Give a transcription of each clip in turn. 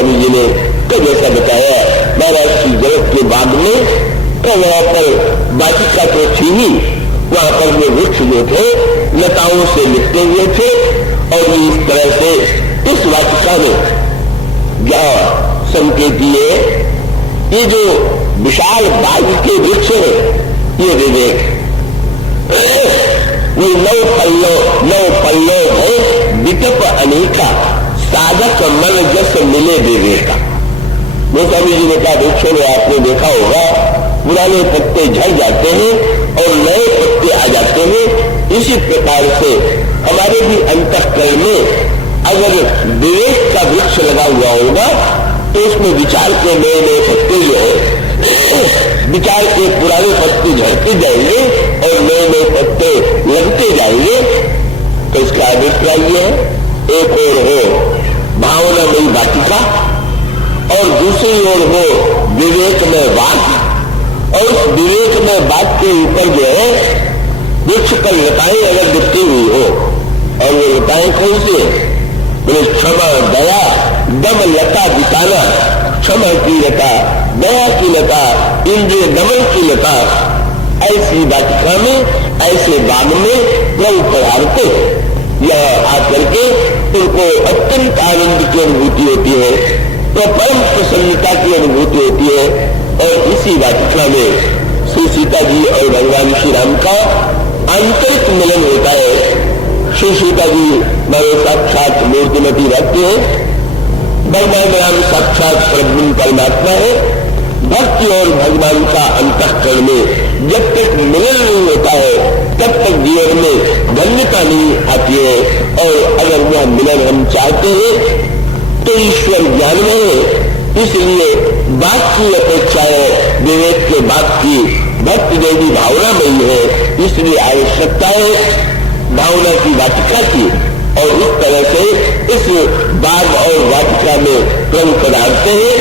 स्वामी जी ने तो जैसा बताया महाराज श्री जनक के बाग में, तो वहां पर वाटिका तो थी ही, वहां पर वो वृक्ष जो थे लताओं से लिपटे हुए थे, और ये इस तरह से इस वाटिका में जहां संकेत दिए ये जो विशाल बाग के वृक्ष है ये विवेक, वो नौ पल्लो है विकप अनेका साधक मन जस मिले विवेका। वो स्वामी जी ने कहा वृक्षों में आपने देखा होगा पुराने पत्ते झड़ जाते हैं और नए पत्ते आ जाते हैं। इसी प्रकार से हमारे भी अंतःकरण में अगर विवेक का वृक्ष लगा हुआ होगा तो उसमें विचार के नए नए पत्ते जो है विचार के पुराने पत्ते झड़ते जाएंगे और नए नए पत्ते लगते जाएंगे। तो इसका अभिप्राय ये है, एक ओर हो भावना में वाटिका और दूसरी ओर हो विवेक में वाक, और उस विवेक में बात के ऊपर जो है वृक्ष पर लताएं अगर दिखती हुई हो, और वो लताएं कौन सी है? क्षमा दया दम लता दिखाना, क्षमा की लता, दया की लता, इंद्रिय दमन की लता, ऐसी वाटिका में ऐसे बाग में प्रभु पधारते यहाँ आकर के उनको अत्यंत आनंद की अनुभूति होती है, तो परम प्रसन्नता की अनुभूति होती है। और इसी वाटिका में श्री सीता जी और भगवान श्री राम का आंतरिक मिलन होता है। श्री सीता जी मानो साक्षात मूर्तिमती रहते हैं, भगवान राम साक्षात परब्रह्म परमात्मा है। भक्ति और भगवान का अंतःकरण में जब तक मिलन नहीं होता है तब तक जीवन में धन्यता नहीं आती है, और अगर वह मिलन हम चाहते हैं तो ईश्वर ज्ञान में है, इसलिए बात की अपेक्षा है विवेक के बात की, भक्ति देवी भावना में ही है, इसलिए आवश्यकता है भावना की वाटिका की। और इस तरह से इस बाग और वाटिका में प्रभु पधारते हैं,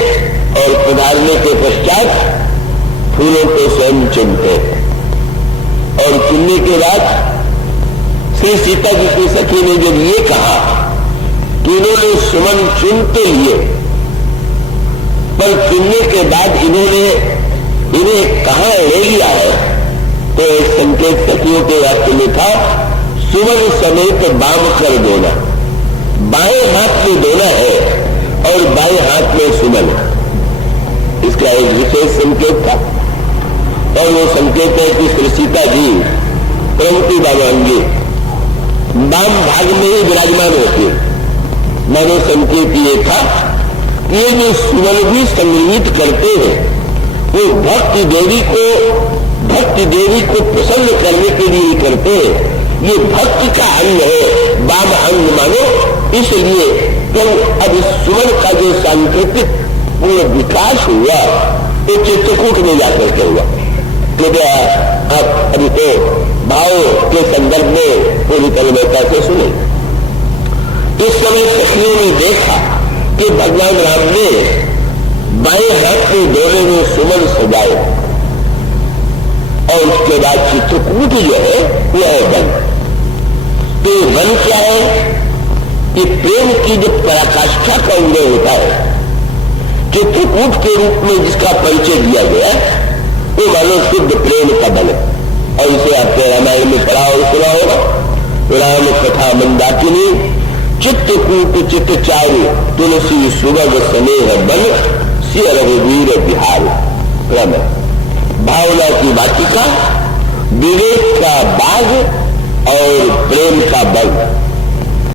और पधारने के पश्चात फूलों को स्वयं चुनते हैं, और चुनने के बाद श्री सीता जी की सखी ने जब ये कहा कि इन्होंने सुमन चुनते लिए, पर चुनने के बाद इन्हें कहाँ ले लिया है, तो एक संकेत सखियों के वाक्य में था सुमन समेत बाम कर देना, बाएं हाथ में देना है और बाएं हाथ में सुमन, इसका एक विशेष संकेत था। और वो संकेत है कि श्री सीता जी प्रवृत्ति बामांगी बाम भाग में ही विराजमान होती है। मैंने संकेत ये था ये जो सुमन भी संग्रहित करते हैं वो भक्ति देवी को प्रसन्न करने के लिए करते हैं। ये भक्ति का अंग है, वाम अंग मानो, इसलिए तो अब इस सुमन का जो सांकेतिक पूर्ण विकास हुआ तो चित्रकूट में जाकर के हुआ। कृपया आप अभी तो भाव के संदर्भ में पूरी तन्मयता से सुने। इस समय सखियों ने देखा कि भगवान राम ने बाएं हाथ में डोरे में सुमन सजाए, और उसके बाद चित्रकूट जो है वह बन। तो वन क्या है कि प्रेम की जो पराकाष्ठा का उदय होता है, चित्रकूट के रूप में जिसका परिचय दिया गया वो मानो शुद्ध प्रेम का बन। और इसे आपने रामायण में पढ़ा और सुना होगा, राम कथा मंदाकिनी चित्रकूट चित्त चारु तुलसी सुबह स्नेह बन सिय रघुवीर बिहार। भावना की वाटिका, विवेक का बाग और प्रेम का बल।